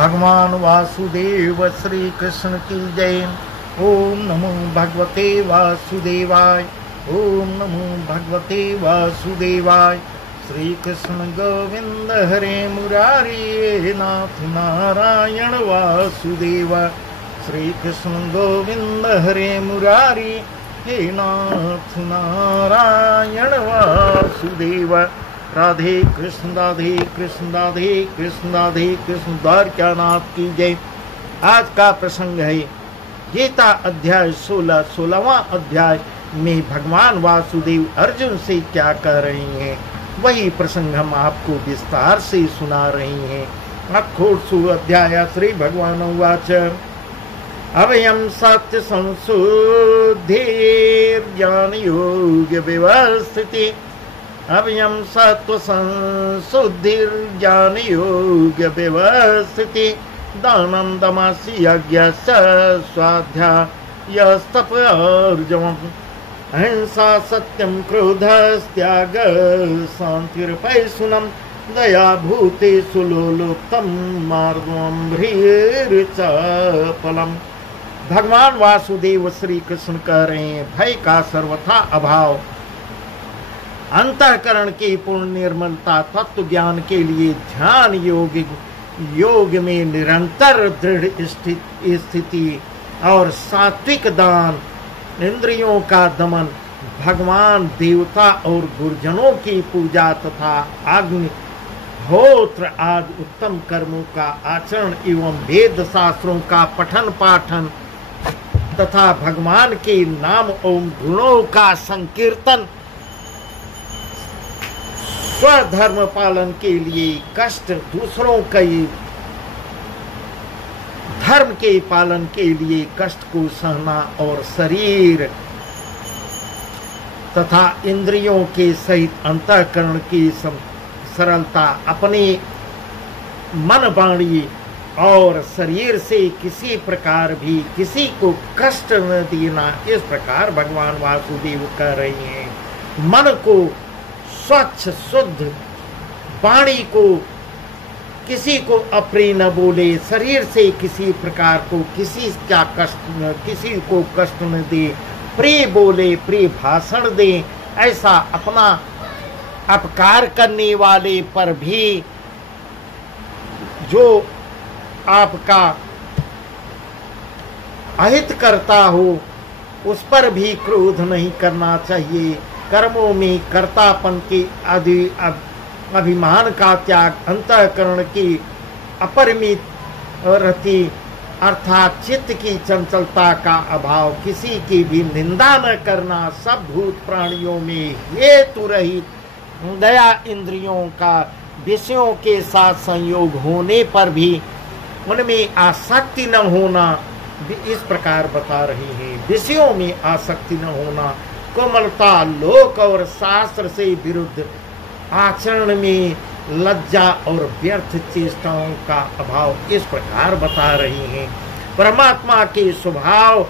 भगवान वासुदेव श्री कृष्ण की जय। ओम नमो भगवते वासुदेवाय। ओम नमो भगवते वासुदेवाय। श्री कृष्ण गोविंद हरे मुरारी नाथ नारायण वासुदेव। श्री कृष्ण गोविंद हरे मुरारी हे नाथ नारायण वासुदेव। राधे कृष्ण राधे कृष्ण राधे कृष्ण राधे कृष्ण द्वारकानाथ की जय। आज का प्रसंग है गीता अध्याय 16वां अध्याय में भगवान वासुदेव अर्जुन से क्या कह रहे हैं, वही प्रसंग हम आपको विस्तार से सुना रहे हैं। अखोटसु अध्याय श्री भगवान उवाच अभयं सत्य संशुद्धिर्ज्ञान योग व्यवस्थिति। अभयं सत्व संशुद्धिर्ज्ञान योग व्यवस्थिति। दानं दमस्य यज्ञस्य स्वाध्यायस्तप अर्जवम्। अहिंसा सत्यं क्रोधस्त्याग शान्तिर्पैशुनं। दया भूतेषु लोलुप्तं मार्दवं ह्रीर्चपलम्। भगवान वासुदेव श्री कृष्ण कह रहे हैं, भय का सर्वथा अभाव, अंतःकरण की पूर्ण निर्मलता, तत्व ज्ञान के लिए ध्यान योग में निरंतर दृढ़ स्थिति और सात्विक दान, इंद्रियों का दमन, भगवान देवता और गुरुजनों की पूजा तथा अग्निहोत्र आदि उत्तम कर्मों का आचरण एवं वेद शास्त्रों का पठन पाठन तथा भगवान के नाम एवं गुणों का संकीर्तन, स्वधर्म पालन के लिए कष्ट, दूसरों के धर्म के पालन के लिए कष्ट को सहना और शरीर तथा इंद्रियों के सहित अंतःकरण की सरलता, अपने मन वाणी और शरीर से किसी प्रकार भी किसी को कष्ट न देना। इस प्रकार भगवान वासुदेव कह रहे हैं, मन को स्वच्छ शुद्ध, वाणी को किसी को अप्रिय न बोले, शरीर से किसी प्रकार को किसी को कष्ट न दे, प्रिय बोले, प्रिय भाषण दे। ऐसा अपना अपकार करने वाले पर भी, जो आपका अहित करता हो उस पर भी क्रोध नहीं करना चाहिए। कर्मों में कर्तापन के अभिमान का त्याग, अंतःकरण की अपरिमित रति अर्थात चित्त की चंचलता का अभाव, किसी की भी निंदा न करना, सब भूत प्राणियों में हेतु रहित दया, इंद्रियों का विषयों के साथ संयोग होने पर भी उनमें आसक्ति न होना, इस प्रकार बता रही है। विषयों में आसक्ति न होना, कोमलता, लोक और शास्त्र से विरुद्ध आचरण में लज्जा और व्यर्थ चेष्टाओं का अभाव, इस प्रकार बता रही हैं। परमात्मा के स्वभाव,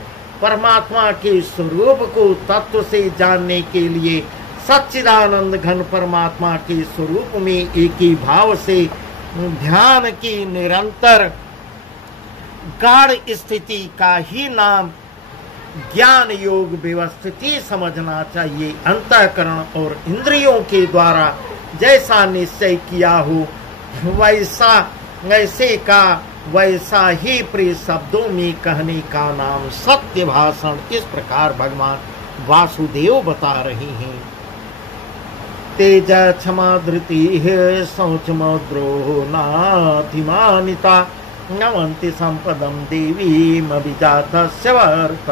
परमात्मा के स्वरूप को तत्व से जानने के लिए सच्चिदानंद घन परमात्मा के स्वरूप में एक ही भाव से ध्यान की निरंतर गाढ़ स्थिति का ही नाम ज्ञान योग व्यवस्थिति समझना चाहिए। अंतःकरण और इंद्रियों के द्वारा जैसा निश्चय किया हो वैसा ही प्रिय शब्दों में कहने का नाम सत्य भाषण। इस प्रकार भगवान वासुदेव बता रहे हैं। तेज क्षमा धृति शौच द्रोह नातिमानिता। नमन्ति संपदं देवीमभिजातस्य वर्त।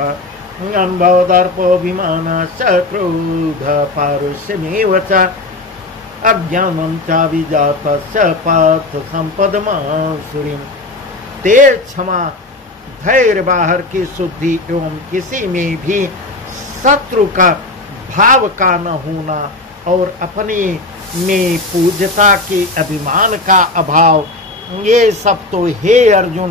अम्बोदर्पोऽभिमानश्च क्रोध पारुष्यमेव च। अज्ञानं चाभिजातस्य पार्थ संपदमासुरीम्। तेज, क्षमा, धैर्य, बाहर की शुद्धि एवं किसी में भी शत्रु का भाव का न होना और अपने में पूज्यता के अभिमान का अभाव, ये सब तो हे अर्जुन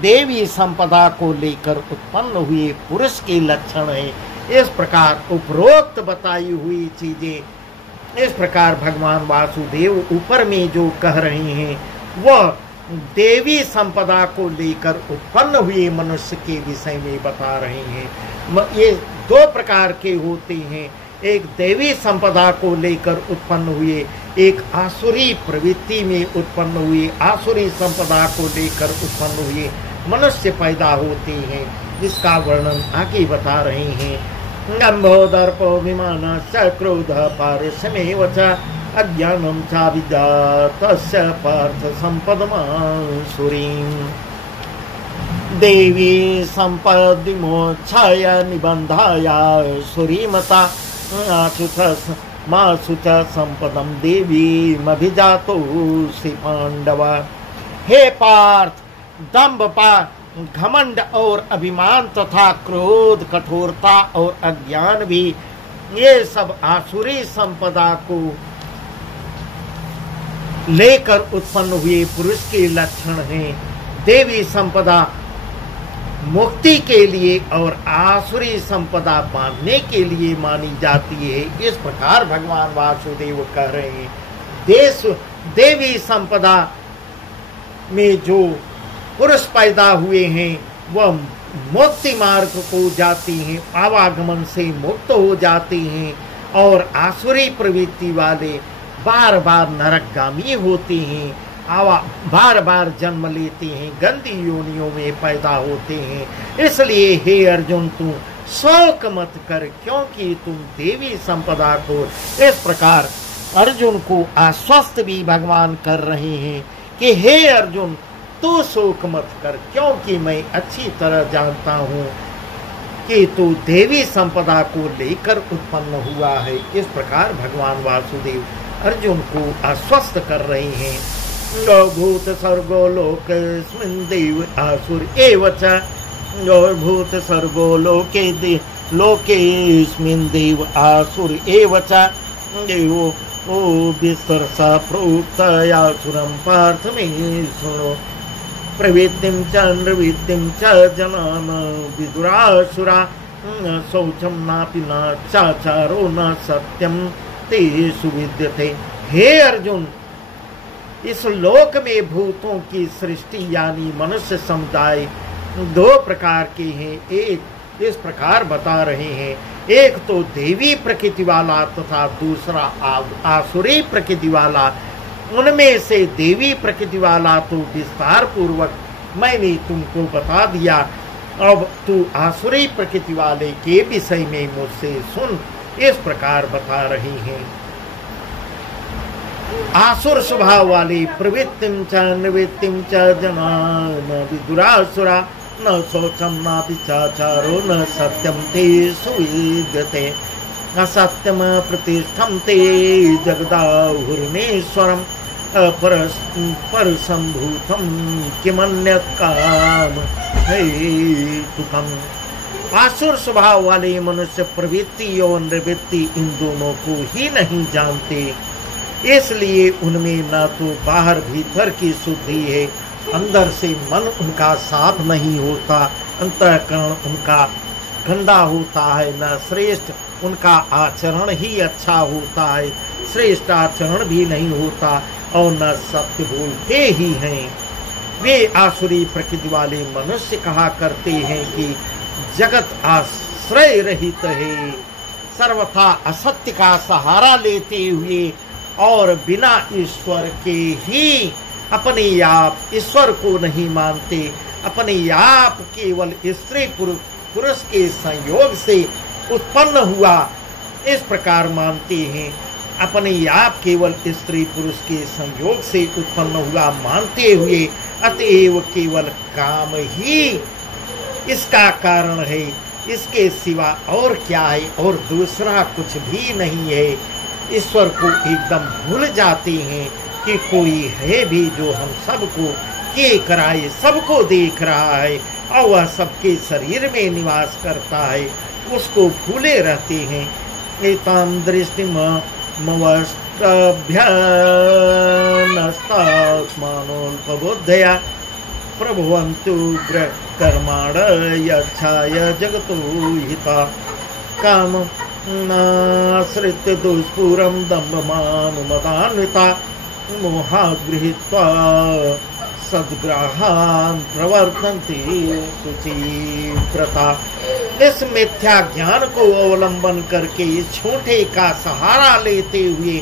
देवी संपदा को लेकर उत्पन्न हुए पुरुष के लक्षण है। इस प्रकार उपरोक्त बताई हुई चीजें, इस प्रकार भगवान वासुदेव ऊपर में जो कह रहे हैं वह देवी संपदा को लेकर उत्पन्न हुए मनुष्य के विषय में बता रहे हैं। ये दो प्रकार के होते हैं, एक देवी संपदा को लेकर उत्पन्न हुए, एक आसुरी प्रवृत्ति में उत्पन्न हुए, आसुरी संपदा को लेकर उत्पन्न हुए मनुष्य पैदा होते हैं, जिसका वर्णन आगे बता रहे हैं। गंभो दर्पो विमान च क्रोध पारुषमेव च अज्ञानम च विद्या तस्य पार्थ संपदमासुरीम्। देवी संपद विमोक्षाय निबंधाय सुरीमता मासु च संपदम देवीमभिजातोऽसि पांडव। हे पार्थ, दंभ, घमंड और अभिमान तथा क्रोध, कठोरता और अज्ञान भी ये सब आसुरी संपदा को लेकर उत्पन्न हुए पुरुष के लक्षण हैं। देवी संपदा मुक्ति के लिए और आसुरी संपदा बांधने के लिए मानी जाती है। इस प्रकार भगवान वासुदेव कह रहे हैं। देवी संपदा में जो पुरुष पैदा हुए हैं वह मुक्ति मार्ग को जाते हैं, आवागमन से मुक्त हो जाते हैं, और आसुरी प्रवृत्ति वाले बार बार नरकगामी होते हैं, बार बार जन्म लेते हैं, गंदी योनियों में पैदा होते हैं। इसलिए हे अर्जुन, तुम शोक मत कर, क्योंकि तुम देवी संपदा को, इस प्रकार अर्जुन को आश्वस्त भी भगवान कर रहे हैं कि हे अर्जुन, तू शोक मत कर, क्योंकि मैं अच्छी तरह जानता हूँ कि तू देवी संपदा को लेकर उत्पन्न हुआ है। इस प्रकार भगवान वासुदेव अर्जुन को आश्वस्त कर रहे हैं। भूत सर्गो लोकेस्मिन् देव आसुर एव च, भूत सर्गो लोकेस्मिन् देव आसुर एव च, देवो विस्तरसा प्रोक्तयासुरं पार्थ मे शृणु। प्रवृत्तिं च नृवृत्तिं च जनान विदुरासुरा, शौचं नापि न चाचारो न सत्यं तेषु विद्यते। हे अर्जुन, इस लोक में भूतों की सृष्टि यानी मनुष्य समुदाय दो प्रकार के हैं। एक इस प्रकार बता रहे हैं, एक तो देवी प्रकृति वाला तथा दूसरा आसुरी प्रकृति वाला। उनमें से देवी प्रकृति वाला तो विस्तार पूर्वक मैंने तुमको बता दिया। अब तू आसुरी प्रकृति वाले के विषय में मुझसे सुन। इस प्रकार बता रही हैं। आसुर स्वभाव वाले प्रवृत्तिं च निवृत्तिं च जनान विदुरासुरा, न शौचं नापि चाचारो न सत्यं तेषु विद्यते। असत्यम प्रतिष्ठं ते जगदाहुर्नेश्वरम्, परसंभूतं किमन्यत् काम हेतुकम्। आसुर स्वभाव वाले मनुष्य प्रवृत्ति और निवृत्ति इन दोनों को ही नहीं जानते, इसलिए उनमें न तो बाहर भीतर की शुद्धि है, अंदर से मन उनका साफ नहीं होता, अंतःकरण उनका गंदा होता है, न श्रेष्ठ उनका आचरण ही अच्छा होता है, श्रेष्ठ आचरण भी नहीं होता, और न सत्य बोलते ही हैं। वे आसुरी प्रकृति वाले मनुष्य कहा करते हैं कि जगत आश्रय रहित है, सर्वथा असत्य का सहारा लेते हुए और बिना ईश्वर के ही अपने आप ईश्वर को नहीं मानते, अपने आप केवल स्त्री पुरुष के संयोग से उत्पन्न हुआ इस प्रकार मानते हैं। अपने आप केवल स्त्री पुरुष के संयोग से उत्पन्न हुआ मानते हुए अतएव केवल काम ही इसका कारण है, इसके सिवा और क्या है, और दूसरा कुछ भी नहीं है। ईश्वर को एकदम भूल जाते हैं कि कोई है भी जो हम सबको के कराए, सबको देख रहा है और वह सबके शरीर में निवास करता है, उसको भूले रहते हैं। एतां दृष्टिम मवस्तात्मानोल्पबुद्धया प्रभुवन्तु कर्माण यच्छाय जगतो हिता। काम नाश्रित्य दुष्पूरं दम्भमानमदान्विता मोहात् गृहीत्वा सद्ग्रहान् प्रवर्तन्ते शुचिव्रता। इस मिथ्या ज्ञान को अवलंबन करके इस झूठे का सहारा लेते हुए,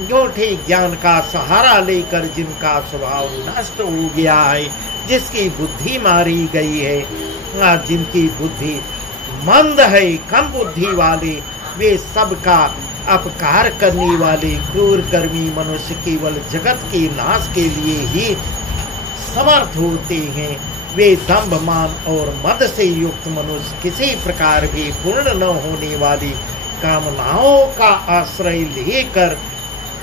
झूठे ज्ञान का सहारा लेकर जिनका स्वभाव नष्ट हो गया है, जिसकी बुद्धि मारी गई है, जिनकी बुद्धि मंद है, कम बुद्धि वाले, वे सबका अपकार करने वाले क्रूर कर्मी मनुष्य केवल जगत के नाश के लिए ही समर्थ होते हैं। वे दंभ, मान और मद से युक्त मनुष्य किसी प्रकार भी पूर्ण न होने वाली कामनाओं का आश्रय लेकर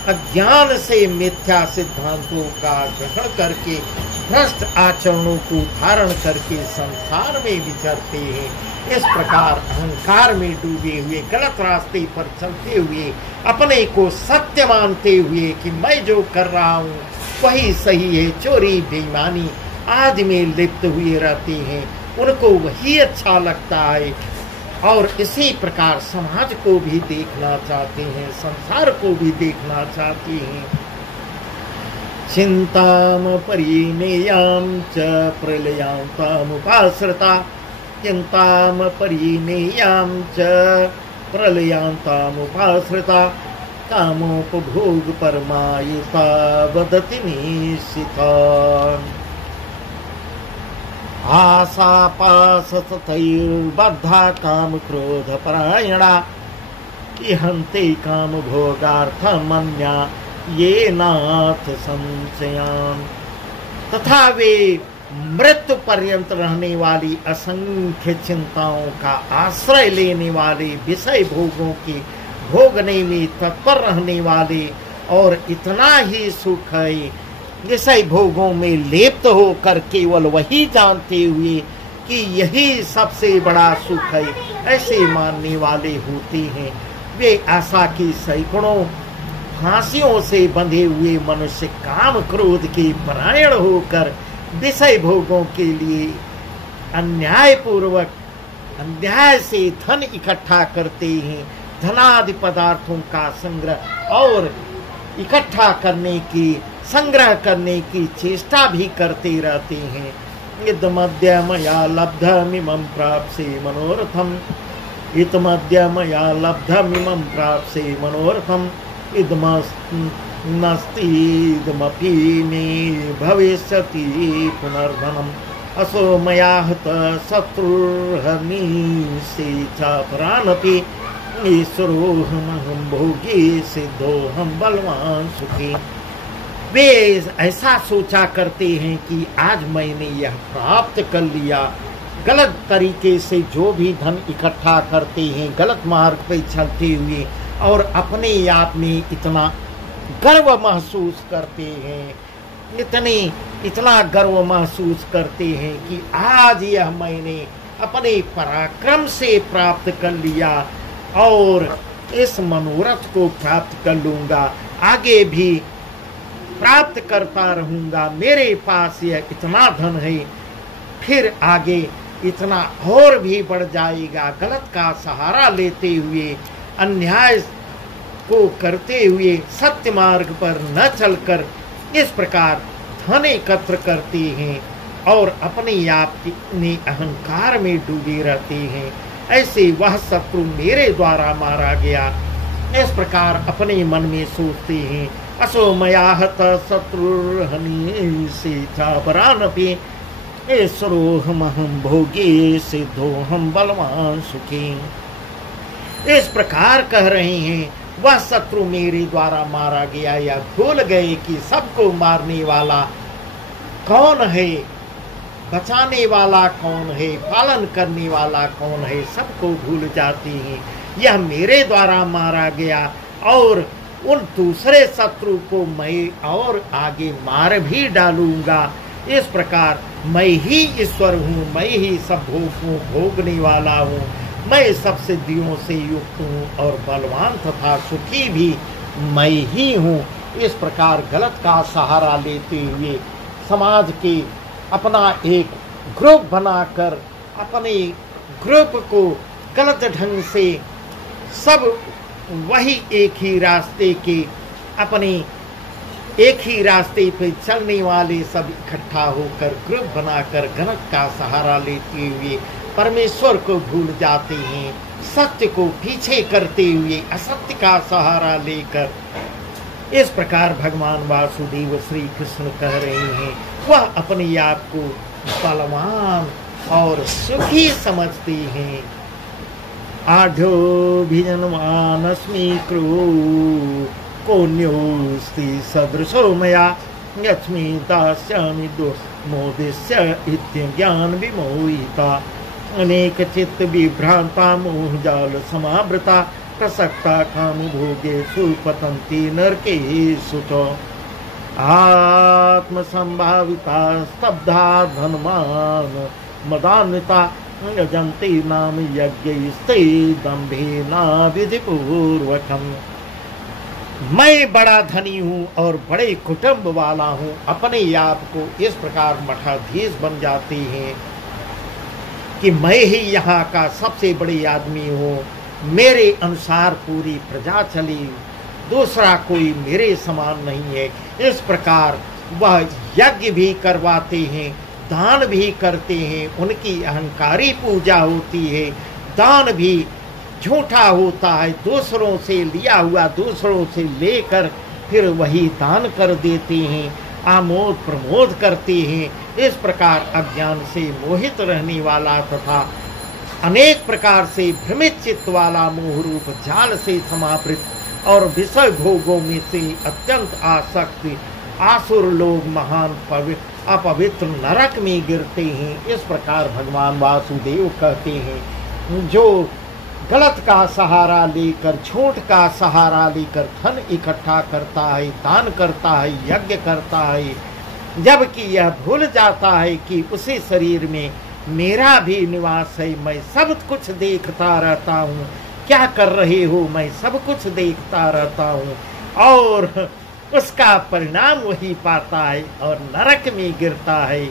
अज्ञान से मिथ्या सिद्धांतों का ग्रहण करके भ्रष्ट आचरणों को धारण करके संसार में विचरते हैं। इस प्रकार अहंकार में डूबे हुए, गलत रास्ते पर चलते हुए, अपने को सत्य मानते हुए कि मैं जो कर रहा हूँ वही सही है, चोरी बेईमानी आदि में लिप्त हुए रहते हैं, उनको वही अच्छा लगता है और इसी प्रकार समाज को भी देखना चाहते हैं, संसार को भी देखना चाहते हैं। चिंताम परिणेयाम च प्रलयांतामुपाश्रिता, चिंताम परिणेयाम च प्रलयांतामुपाश्रिता, कामोपभोग परमायिता वदति निशिता। आशापाशतैर्बद्धा काम क्रोध परायणा, इहन्ते काम भोगार्थमन्या ये नाथ संशयान। तथा वे मृत्यु पर्यंत रहने वाली असंख्य चिंताओं का आश्रय लेने वाले, विषय भोगों के भोगने में तत्पर रहने वाले और इतना ही सुख है विषय भोगों में लिप्त होकर केवल वही जानते हुए कि यही सबसे बड़ा सुख है, ऐसे मानने वाले होते हैं। वे आशा की सैकड़ों फांसियों से बंधे हुए मनुष्य काम क्रोध के परायण होकर विषय भोगों के लिए अन्यायपूर्वक, अन्याय से धन इकट्ठा करते हैं, धनादि पदार्थों का संग्रह और इकट्ठा करने की, संग्रह करने की चेष्टा भी करते रहते हैं। इदमद्य मया लब्धमिमं प्राप्से मनोरथम, इदमद्य मया लब्धमिमं प्राप्से मनोरथम, इदमस्ति इदमपि मे भविष्यति पुनर्धनम, असो मया हत शत्रुर्हनि से चापरानपि, ईश्वरोहमहं भोगी सिद्धोहम बलवान सुखी। वे ऐसा सोचा करते हैं कि आज मैंने यह प्राप्त कर लिया। गलत तरीके से जो भी धन इकट्ठा करते हैं, गलत मार्ग पर चलते हुए और अपने आप में इतना गर्व महसूस करते हैं, इतना गर्व महसूस करते हैं कि आज यह मैंने अपने पराक्रम से प्राप्त कर लिया और इस मनोरथ को प्राप्त कर लूंगा, आगे भी प्राप्त करता रहूंगा। मेरे पास यह इतना धन है, फिर आगे इतना और भी बढ़ जाएगा। गलत का सहारा लेते हुए, अन्याय को करते हुए, सत्य मार्ग पर न चलकर इस प्रकार धन एकत्र करते हैं और अपने आप में अहंकार में डूबे रहते हैं। ऐसे वह शत्रु मेरे द्वारा मारा गया, इस प्रकार अपने मन में सोचते हैं। असो मया हत शत्रुर्हनि से चापरानपि, ईश्वरोहमहं भोगी सिद्धोहम बलवान सुखी। इस प्रकार कह रहे हैं, वह शत्रु मेरे द्वारा मारा गया, या भूल गए कि सबको मारने वाला कौन है, बचाने वाला कौन है, पालन करने वाला कौन है, सबको भूल जाते हैं। यह मेरे द्वारा मारा गया और उन दूसरे शत्रु को मैं और आगे मार भी डालूंगा। इस प्रकार मैं ही ईश्वर हूँ, मैं ही सब भोगने वाला हूँ, मैं सब सिद्धियों से युक्त हूँ और बलवान तथा सुखी भी मैं ही हूँ। इस प्रकार गलत का सहारा लेते हुए समाज के अपना एक ग्रुप बनाकर अपने ग्रुप को गलत ढंग से सब वही एक ही रास्ते के अपने एक ही रास्ते पे चलने वाले सब इकट्ठा होकर ग्रुप बनाकर गणक का सहारा लेते हुए परमेश्वर को भूल जाते हैं। सत्य को पीछे करते हुए असत्य का सहारा लेकर, इस प्रकार भगवान वासुदेव श्री कृष्ण कह रहे हैं, वह अपने आप को बलवान और सुखी समझते हैं। आढ्यो भिजनवानस्मि क्रू कोन्योस्ति सदृशो मया यस्मि दास्यामि मोदिष्य इत्यज्ञान विमोहिता अनेक चित्त विभ्रांता मोहजाल समावृता प्रसक्ता काम भोगेषु पतन्ति नरकेषु च आत्म संभाविता स्तब्धा धनवान मदान्विता यजन्ते नाम यज्ञैस्ते दम्भेना विधिपूर्वकम्। मैं बड़ा धनी हूँ और बड़े कुटुंब वाला हूँ, अपने आप को इस प्रकार मठाधीश बन जाते हैं कि मैं ही यहाँ का सबसे बड़ी आदमी हूँ, मेरे अनुसार पूरी प्रजा चली, दूसरा कोई मेरे समान नहीं है। इस प्रकार वह यज्ञ भी करवाते हैं, दान भी करते हैं, उनकी अहंकारी पूजा होती है, दान भी झूठा होता है, दूसरों से लिया हुआ दूसरों से लेकर फिर वही दान कर देते हैं, आमोद प्रमोद करते हैं। इस प्रकार अज्ञान से मोहित रहने वाला तथा अनेक प्रकार से भ्रमित चित्त वाला मोह रूप जाल से समावृत और विषय भोगों में से अत्यंत आसक्त आसुर लोग महान अपवित्र नरक में गिरते हैं। इस प्रकार भगवान वासुदेव कहते हैं, जो गलत का सहारा लेकर, झूठ का सहारा लेकर धन इकट्ठा करता है, दान करता है, यज्ञ करता है, जबकि यह भूल जाता है कि उसी शरीर में मेरा भी निवास है, मैं सब कुछ देखता रहता हूँ, क्या कर रहे हो मैं सब कुछ देखता रहता हूँ, और उसका परिणाम वही पाता है और नरक में गिरता है।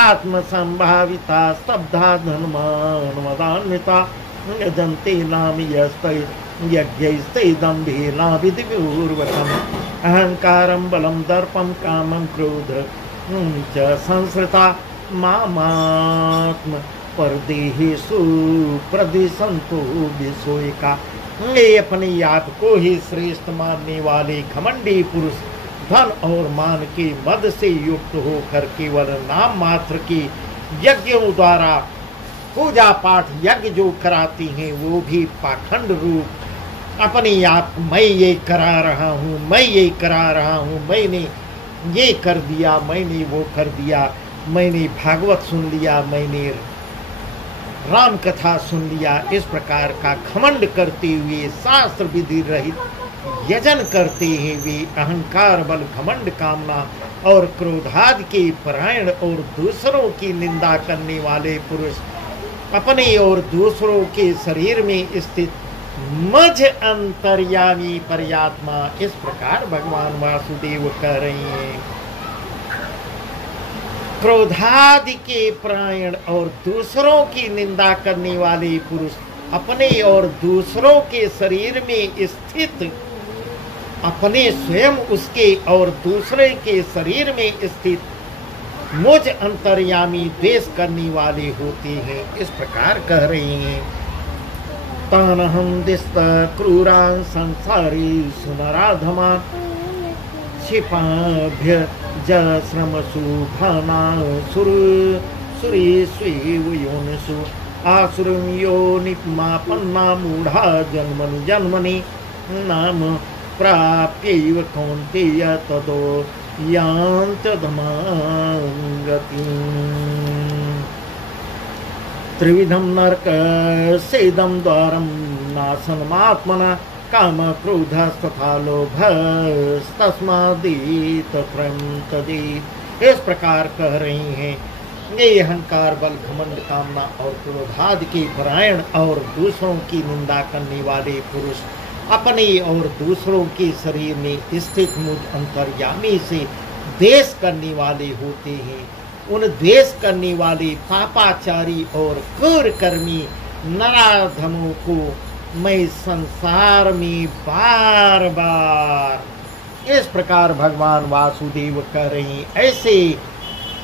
आत्म संभाविता स्तब्धा धनवान मदान्विता यजन्ते नाम यज्ञैस्ते दम्भेना विधिपूर्वकम् अहंकारं बलं दर्पं कामं क्रोधं च संसृता मामात्म परदेहेषु प्रदिशन्तो विषोयका। ये अपने आप को ही श्रेष्ठ मानने वाले घमंडी पुरुष धन और मान के मद से युक्त होकर केवल नाम मात्र के यज्ञों द्वारा पूजा पाठ यज्ञ जो कराती हैं वो भी पाखंड रूप अपने आप, मैं ये करा रहा हूँ, मैं ये करा रहा हूँ, मैंने ये कर दिया, मैंने वो कर दिया, मैंने भागवत सुन लिया, मैंने राम कथा सुन लिया, इस प्रकार का घमंड करते हुए शास्त्र विधि रहित यजन करते हैं। वे अहंकार बल घमंड कामना और क्रोधादि के परायण और दूसरों की निंदा करने वाले पुरुष अपने और दूसरों के शरीर में स्थित मझ अंतर्यामी परमात्मा, इस प्रकार भगवान वासुदेव कह रहे हैं। क्रोधादि के परायण और दूसरों की निंदा करने वाले पुरुष अपने और दूसरों के शरीर में स्थित, अपने स्वयं उसके और दूसरे के शरीर में स्थित मुझ अंतर्यामी द्वेष करने वाले होते हैं। इस प्रकार कह रहे हैं, तानहं दिस्त क्रूरान् संसारी सुनराधमा क्षिपाभ्य जश्रमसु भाना सुरेष्वेव योनिषु आसुरं योनिमापन्ना मूढ़ा जन्मनि जन्मनि नाम प्राप्यैव कौन्तेय ततो यान्त्यधमां गतिम्। त्रिविधं नरकस्येदं द्वारं नाशनमात्मना काम क्रोधस्तथा लोभस्तस्मादेतत्रयं तजेत्। इस प्रकार कह रही हैं, ये अहंकार बल घमंड कामना और क्रोधादि के परायण और दूसरों की निंदा करने वाले पुरुष अपने और दूसरों के शरीर में स्थित मुझ अंतर्यामी से द्वेष करने वाले होते हैं। उन द्वेष करने वाले पापाचारी और क्रूर कर्मी नराधमों को मैं संसार में बार बार इस प्रकार भगवान वासुदेव कह रहे हैं, ऐसे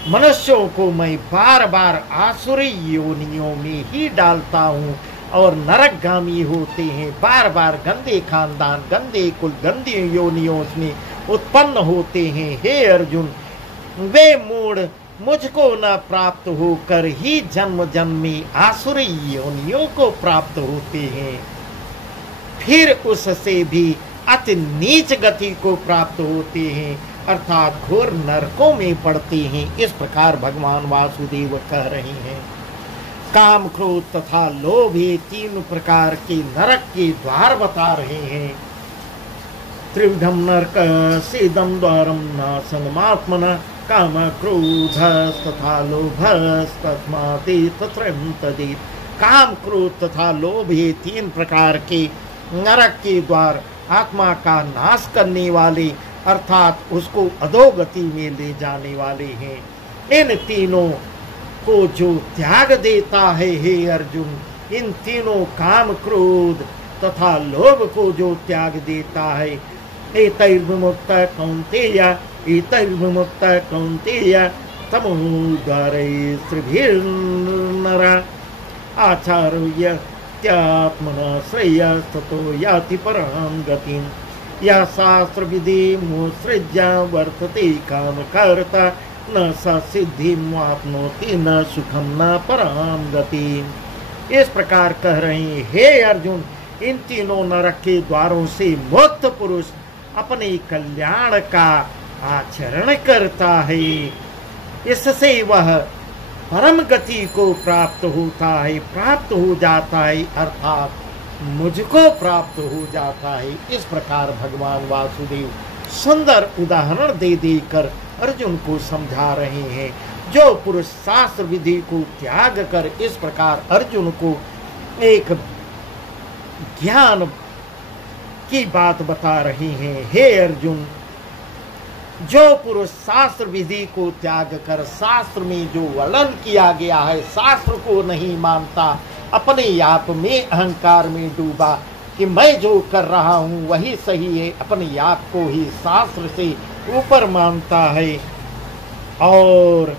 मनुष्यों को मैं बार बार आसुरी योनियों में ही डालता हूँ और नरकगामी होते हैं, बार बार गंदे खानदान, गंदे कुल, गंदी योनियों में उत्पन्न होते हैं। हे अर्जुन, वे मूढ़ मुझको न प्राप्त होकर ही जन्म जन्मी आसुरी योनियों को प्राप्त होते हैं, फिर उससे भी अति नीच गति को प्राप्त होते हैं, अर्थात घोर नरकों में पड़ते हैं। इस प्रकार भगवान वासुदेव कह रहे हैं। काम, क्रोध तथा लोभ ये तीन प्रकार के नरक के द्वार बता रहे हैं। त्रिविधम नरक सीदम द्वारम नाशनमात्मना काम क्रोध तथा लोभ तस्मात् तत्रयं तदित्। काम, क्रोध तथा लोभ ये तीन प्रकार के नरक के द्वार आत्मा का नाश करने वाले, अर्थात उसको अधोगति में ले जाने वाले हैं। इन तीनों को जो त्याग देता है, हे अर्जुन, इन तीनों काम, क्रोध तथा लोभ को जो त्याग देता है, एतैर्विमुक्त कौन्तेय, एतैर्विमुक्त कौन्तेय तमोद्वारैः स्त्रिभिर्नरा आचार्य त्यात्मना श्रेयस्ततो याति परां गतिं। या शास्त्र विधि मुसृज्य वर्तते कामकर्ता न स सिद्धिमाप्नोति न सुखम न परां गतिम्। इस प्रकार कह रहे हैं, हे अर्जुन, इन तीनों नरक के द्वारों से मुक्त पुरुष अपने कल्याण का आचरण करता है, इससे वह परम गति को प्राप्त होता है, प्राप्त हो जाता है, अर्थात मुझको प्राप्त हो जाता है। इस प्रकार भगवान वासुदेव सुंदर उदाहरण दे देकर अर्जुन को समझा रहे हैं। जो पुरुष शास्त्र विधि को त्याग कर इस प्रकार अर्जुन को एक ज्ञान की बात बता रहे हैं। हे अर्जुन, जो पुरुष शास्त्र विधि को त्याग कर शास्त्र में जो वर्णन किया गया है, शास्त्र को नहीं मानता, अपने आप में अहंकार में डूबा कि मैं जो कर रहा हूँ वही सही है, अपने आप को ही शास्त्र से ऊपर मानता है और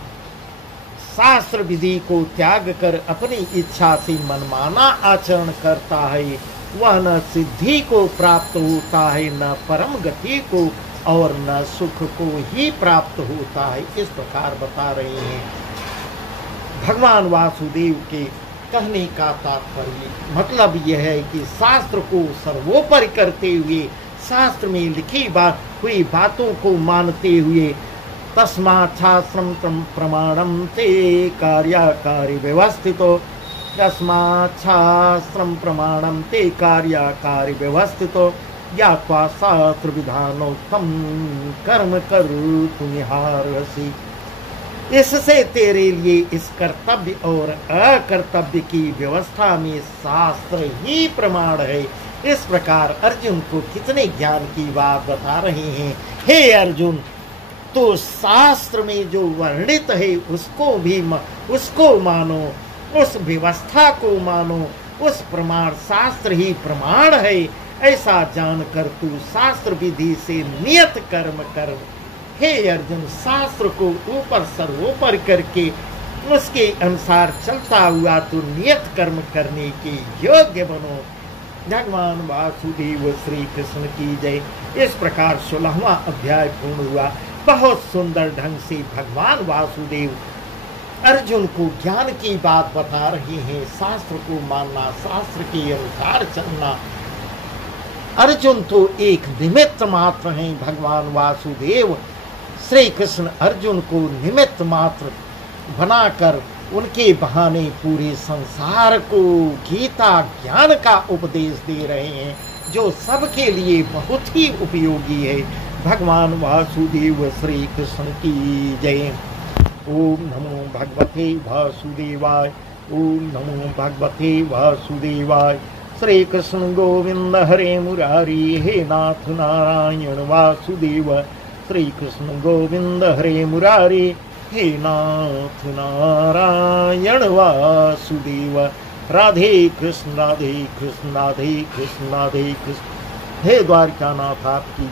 शास्त्र विधि को त्याग कर अपनी इच्छा से मनमाना आचरण करता है, वह न सिद्धि को प्राप्त होता है, न परम गति को और न सुख को ही प्राप्त होता है। इस प्रकार बता रहे हैं। भगवान वासुदेव के कहने का तात्पर्य मतलब यह है कि शास्त्र को सर्वोपरि करते हुए, शास्त्र में लिखी हुई बातों को मानते हुए, तस्मात् शास्त्रं प्रमाणं ते कार्यकारी व्यवस्थितो, तस्मात् शास्त्रं प्रमाणं ते कार्यकारी व्यवस्थितो, ज्ञात्वा शास्त्र विधानोक्तं कर्म कर्तुमिहार्हसि। इससे तेरे लिए इस कर्तव्य और अकर्तव्य की व्यवस्था में शास्त्र ही प्रमाण है। इस प्रकार अर्जुन को कितने ज्ञान की बात बता रहे हैं। हे अर्जुन, तो शास्त्र में जो वर्णित है उसको मानो, उस व्यवस्था को मानो, उस प्रमाण शास्त्र ही प्रमाण है, ऐसा जानकर तू शास्त्र विधि से नियत कर्म कर। हे अर्जुन, शास्त्र को ऊपर सर्वोपर करके उसके अनुसार चलता हुआ तू नियत कर्म करने के योग्य बनो। भगवान वासुदेव श्री कृष्ण की जय। इस प्रकार 16वां अध्याय पूर्ण हुआ। बहुत सुंदर ढंग से भगवान वासुदेव अर्जुन को ज्ञान की बात बता रहे हैं। शास्त्र को मानना, शास्त्र के अनुसार चलना। अर्जुन तो एक निमित्त मात्र हैं। भगवान वासुदेव श्री कृष्ण अर्जुन को निमित्त मात्र बनाकर उनके बहाने पूरे संसार को गीता ज्ञान का उपदेश दे रहे हैं, जो सबके लिए बहुत ही उपयोगी है। भगवान वासुदेव श्री कृष्ण की जय। ओम नमो भगवते वासुदेवाय। ओम नमो भगवते वासुदेवाय। श्री कृष्ण गोविंद हरे मुरारी। हे नाथ नारायण वासुदेव। श्री कृष्ण गोविंद हरे मुरारी। हे नाथ नारायण वासुदेव। राधे कृष्ण राधे कृष्ण राधे कृष्ण राधे कृष्ण। हे द्वारका नाथ आपकी